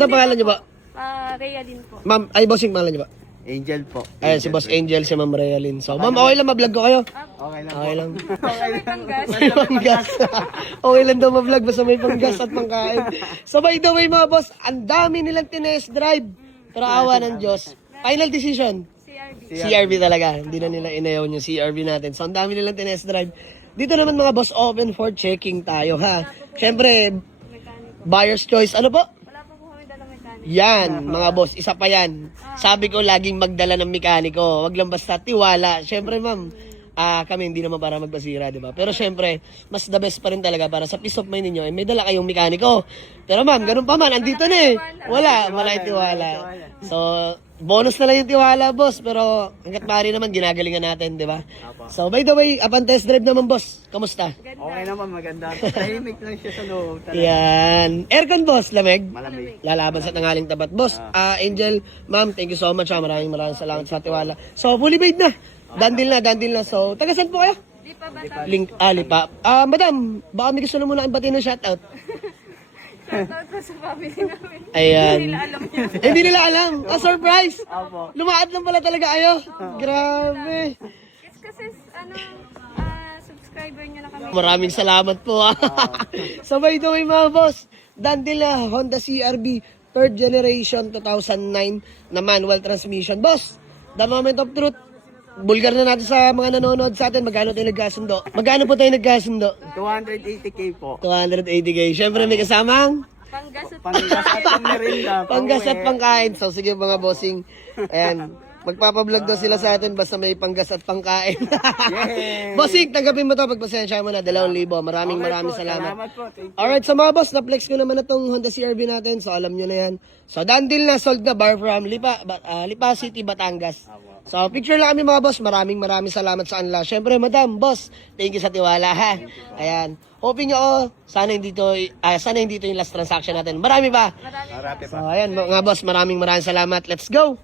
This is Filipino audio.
Ano pangalan niyo ba? Rhea din po. Ma'am, ay bossing pangalan niyo ba? Angel po. Ay, si Boss Angel, si Ma'am Realin. So, ma'am, okay lang ma-vlog ko kayo? Okay lang Okay lang. Basta may panggas. May panggas. Okay lang daw ma-vlog, basta may panggas at pangkain. So, by the way mga boss, ang dami nilang tinest drive. Pero awa ng Diyos. Final decision. CRB. CRV talaga. Hindi na nila inayaw yung CRV natin. So, ang dami nilang tinest drive. Dito naman mga boss, open for checking tayo ha. Siyempre, Mekaniko. buyer's choice. Ano po? Wala pa po kami dalang mekaniko. Yan, mga boss, isa pa yan. Sabi ko, laging magdala ng mekaniko. Wag lang basta tiwala. Siyempre, ma'am, kami hindi naman para magbasira, di ba? Pero siyempre, mas the best pa rin talaga para sa peace of mind ninyo, may dala kayong mekaniko. Pero ma'am, ganun pa man, andito na eh. Wala yung tiwala. So, bonus na lang yung tiwala, boss. Pero hanggat maaari naman, ginagalingan natin, di ba? So, by the way, upon test drive naman, boss. Kamusta? Okay naman, maganda. Tahimik lang siya sa loob. Talaga. Yan. Aircon, boss. Lamig. Malamig. Lalaban sa tanghaling tapat. Boss, Angel, ma'am, thank you so much. Maraming salamat sa tiwala. So, fully paid na. Dandil na. So, taga saan po kayo? Di pa bata. Link, Lipa. Madam, baka may gusto na muna kang batiin ng shoutout. Shoutout po sa family namin. Ayan. Hindi nila alam niya. Hindi nila alam. Surprise! Opo. Lumaad lang pala talaga kayo. Grabe. Kasi subscriber niyo na kami. Maraming salamat po. So, by the way mga boss, Dandil na Honda CRV 3rd generation 2009 na manual transmission. Boss, the moment of truth, bulgar na natin sa mga nanonood sa atin. Magkano tayo nagkasundo? Magkano po tayo nagkasundo? 280k po. 280k. Siyempre may kasamang Panggas at Panggas at pangmerinda. panggas at pangkain. So sige mga bossing. Ayan. Magpapablog daw sila sa atin basta may panggas at pangkain. Yay! Bossing, tanggapin mo to. Pagpasensya mo na. 2,000. Maraming Po, salamat. Salamat po. Thank you. Alright, so mga boss, na-flex ko naman na tong Honda CRV natin. So alam nyo na yan. So dandil na, sold na, bar from Lipa City, Batangas. So picture lang kami mga boss. Maraming salamat sa kanila. Syempre, madam, boss, thank you sa tiwala ha. Ayan. Hoping nyo, sana hindi to yung last transaction natin. Marami ba? Marami So ayan mga boss, maraming salamat. Let's go!